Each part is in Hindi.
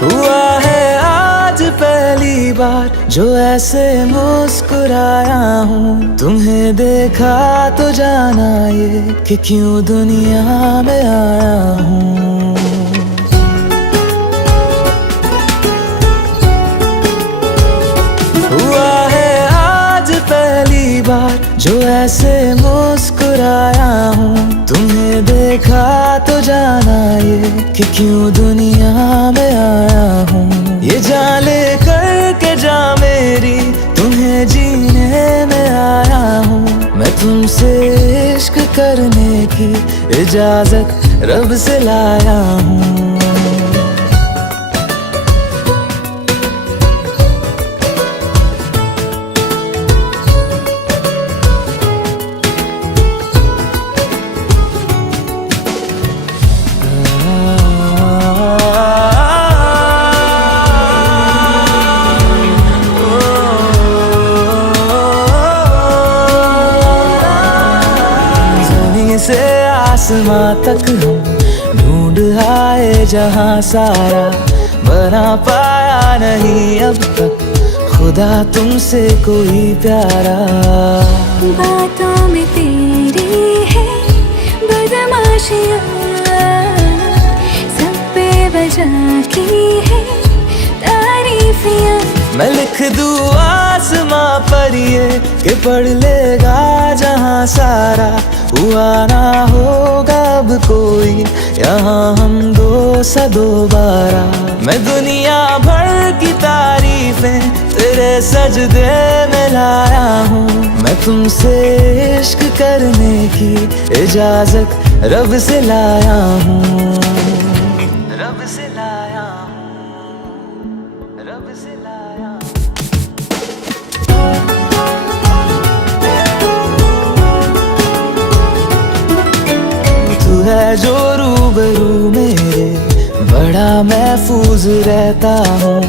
हुआ है आज पहली बार जो ऐसे मुस्कुराया हूँ। तुम्हें देखा तो जाना ये कि क्यों दुनिया में आया हूँ। हुआ है आज पहली बार जो ऐसे मुस्कुराया हूँ। तुम्हें देखा तो जाना ये कि क्यों दुनिया में आया हूँ। ये जान ले करके जा मेरी तुम्हें जीने में आया हूँ। मैं तुमसे इश्क करने की इजाजत रब से लाया हूँ। से आसमां तक हम ढूंढ आए जहां सारा, बना पाया नहीं अब तक खुदा तुमसे कोई प्यारा। बातों में तेरी है बदमाशियाँ, सब पे वजह की है तारीफियाँ। मैं लिख दूँ आसमां पर ये कि पढ़ लेगा जहां सारा। हुआ ना होगा अब कोई यहाँ हम दो सा दोबारा। मैं दुनिया भर की तारीफें तेरे सजदे में लाया हूँ। मैं तुमसे इश्क करने की इजाजत रब से लाया हूँ। रब से लाया हूँ, रब से लाया हूँ। तू है जो रूबरू मेरे बड़ा महफूज रहता हूँ।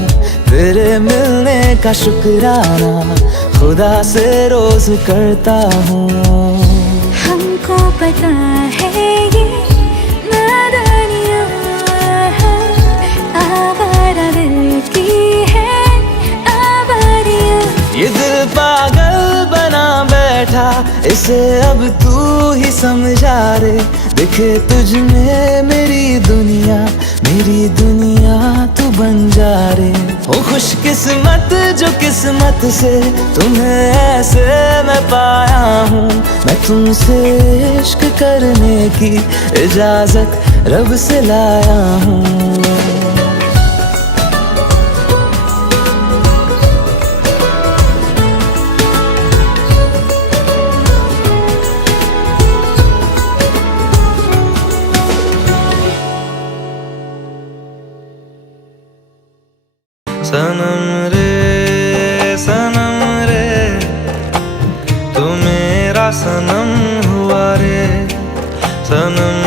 तेरे मिलने का शुक्राना खुदा से रोज करता हूँ। हमको पता है ये नादानियाँ आवारा दिल की है आवारियाँ। ये दिल पागल बना बैठा इसे अब तू ही समझा रे। दिखे तुझ में मेरी दुनिया तू बन जा रे। हो खुशकिस्मत जो किस्मत से तुम्हें ऐसे मैं पाया हूँ। मैं तुमसे इश्क करने की इजाजत रब से लाया हूँ। सनम रे तू मेरा सनम हुआ रे। सनम